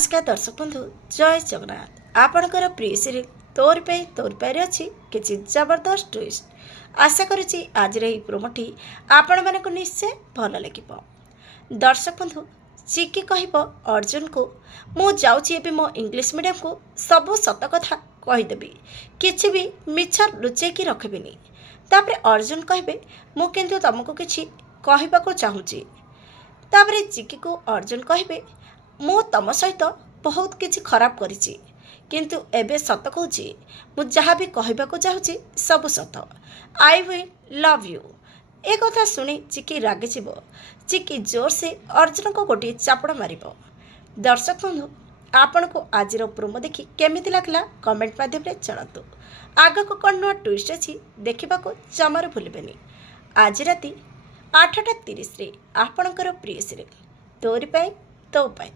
नमस्कार दर्शक बंधु जय जगन्नाथ आपणकर प्रिय सीरियल तोर पे अच्छी किसी जबरदस्त ट्विस्ट आशा करुच्ची आज प्रोमोटी आपण मानक निश्चय भल लगे। दर्शक बंधु चिकी कह अर्जुन को मु जाऊँ मो इंग्लिश मीडियम को सबू सत कथा कहीदेवी किसी भी मिछ लुचेकी रखिबिनी। तापर अर्जुन कहे मु किंतु तुमको किसी कहवाक चाहूँगी। तापर चिकी को अर्जुन कहे मु तुम सहित बहुत किसी खराब करिछि किंतु एबे सत कहूँ मु जहाँ भी कहवाक चाहूँगी सब सत। I will love you. ए कथा शुणी चिकी रागी चिकी जोर से अर्जुन को गोटे चापड़ मार। दर्शक बंधु आपण को आज प्रोमो देखी केमिति लागला कमेंट माध्यम रे जणातु। आग को कौन नुआ ट्विस्ट अच्छी देखा जमार भूलें। आज राति 8:30 आपणकर प्रिय सीरियल तोरी पाए तो पाए।